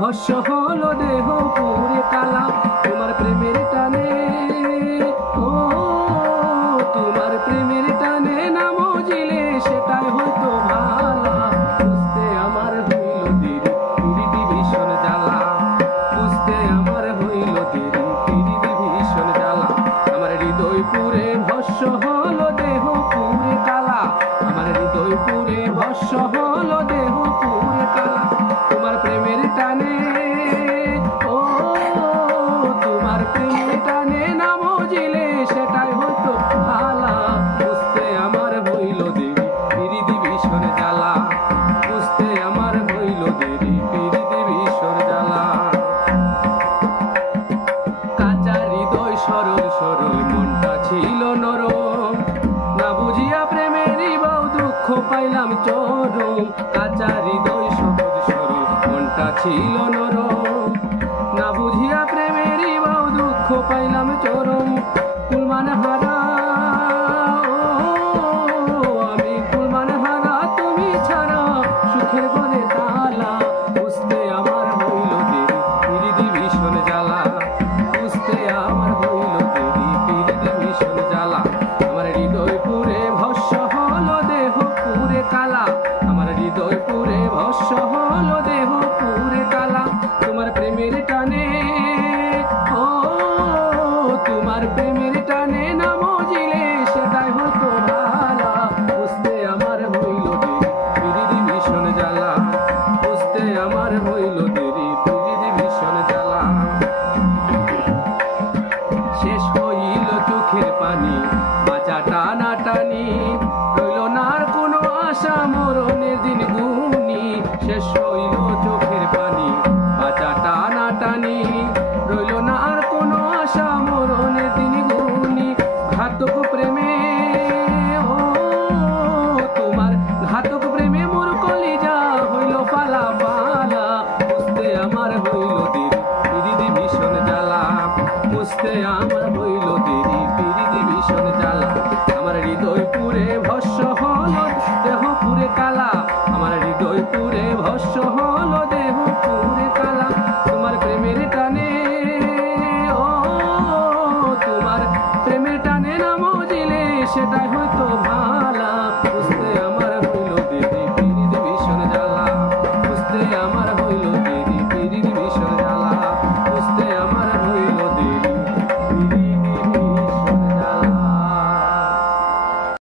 ভস্য হলো দেহ পুরে কালা। তোমার প্রেমের টানে, ও তোমার প্রেমের টানে না মজিলে সেটাই হয়তো ভালা। বুঝতে আমার হইল দেরি, পিরিতি ভীষণ জ্বালা। বুঝতে আমার হইল দেরি, পিরিতি ভীষণ জ্বালা। আমার হৃদয় পুরে ভস্য হলো দেহ পুরে কালা। আমার হৃদয় পুরে ভস্য হলো দেহ পুরে কালা। তোমার প্রেমের টানে, ও তোমার প্রেমের টানে না মজিলে সেটাই হয়তো ভালা। বুঝতে আমার হইল দেরি, পিরিতি ভীষণ জ্বালা। বুঝতে আমার হইল দেরি, পিরিতি ভীষণ জ্বালা। কাঁচা হৃদয় সরল সরল মনটা ছিল নরম, না বুঝিয়া প্রেমেরই বাউ দুঃখ পাইলাম চরম। কাঁচা হৃদয় সহজ সরল মনটা ছিল নরম, না বুঝিয়া প্রেমেরই বাউ দুঃখ পাইলাম চরম। কুলমান হারা, ও আমি কুলমান হারা, তুমি ছাড়া সুখের ঘরে তালা। বুঝতে আমার হইল দেরি, পিরিতি ভীষণ জ্বালা। বুঝতে আমার হইল দেরি, পিরিতি ভীষণ জ্বালা। আমার হৃদয় পুরে ভস্য হলো দেহ পুরে কালা। আমার হৃদয় পুরে ভস্য হলো দেহ পুরে কালা। তোমার প্রেমের টানে, ও তোমার প্রেমের টানে না মজিলে সেটাই হয়তো ভালা। বুঝতে আমার হইল দেরি, পিরিতি ভীষণ জ্বালা। বুঝতে আমার হইল দেরি, পিরিতি ভীষণ জ্বালা। শেষ হইল চোখের পানি, বাঁচা টানা টানি, রইল না আর কোনো আশা মরণের দিন গুনি। শেষ হইল চোখের পানি, বাঁচা টানা টানি, রইল না আর কোনো আশা মরণের দিন গুনি। ঘাতক প্রেমে, ও তোমার ঘাতক প্রেমে মোর কলিজা হইল পালা পালা। বুঝতে আমার হইল দেরি, পিরিতি ভীষণ জ্বালা। বুঝতে আমার হইল দেরি, পিরিতি ভীষণ জ্বালা। আমার হৃদয় পুরে ভস্য হলো দেহ পুরে কালা। আমার হৃদয় পুরে ভস্য হলো দেহ পুরে কালা। তোমার প্রেমের টানে, ও তোমার প্রেমের টানে না মজিলে সেটাই হয়তো ভালা।